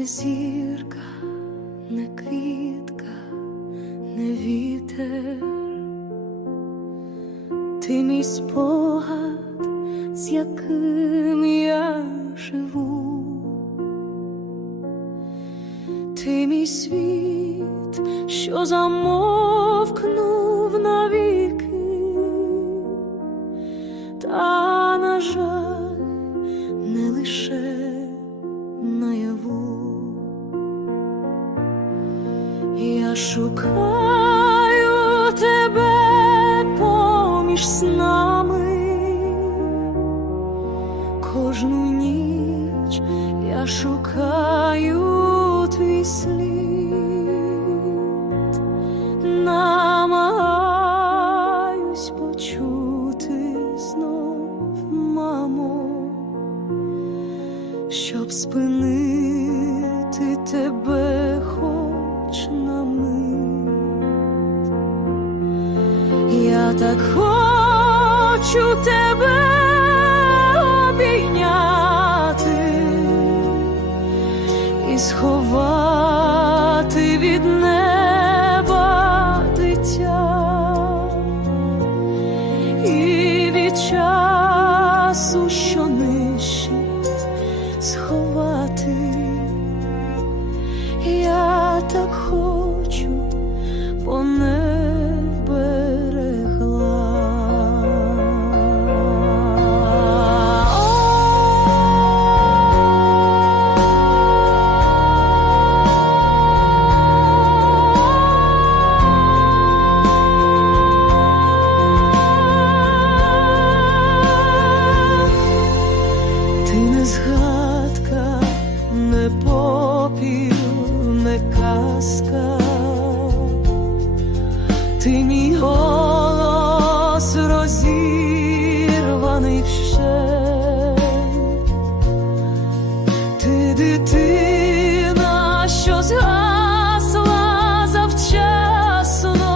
не зірка, не квітка, не вітер, ти мій спогад, з яким я живу, ти мій світ, що замовкнув навіки, та, на жаль, не лише Шукаю тебе поміж снами, кожну ніч я шукаю твій слід, намагаюсь почути знов, мамо щоб спинити тебе Так хочу тебе обійняти і сховати від неба дитя і від часу, що нищить, сховати. Ти мій голос розірваний вщент. Ти дитина, що згасла завчасно,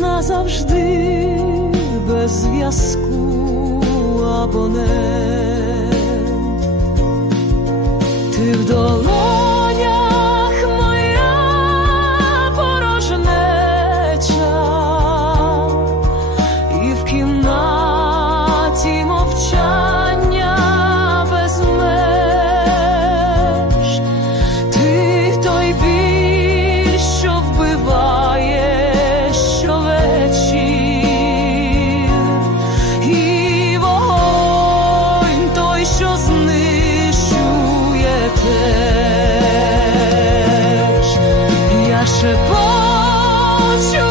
назавжди без зв'язку абонент. Ти в долоні Boże, bądź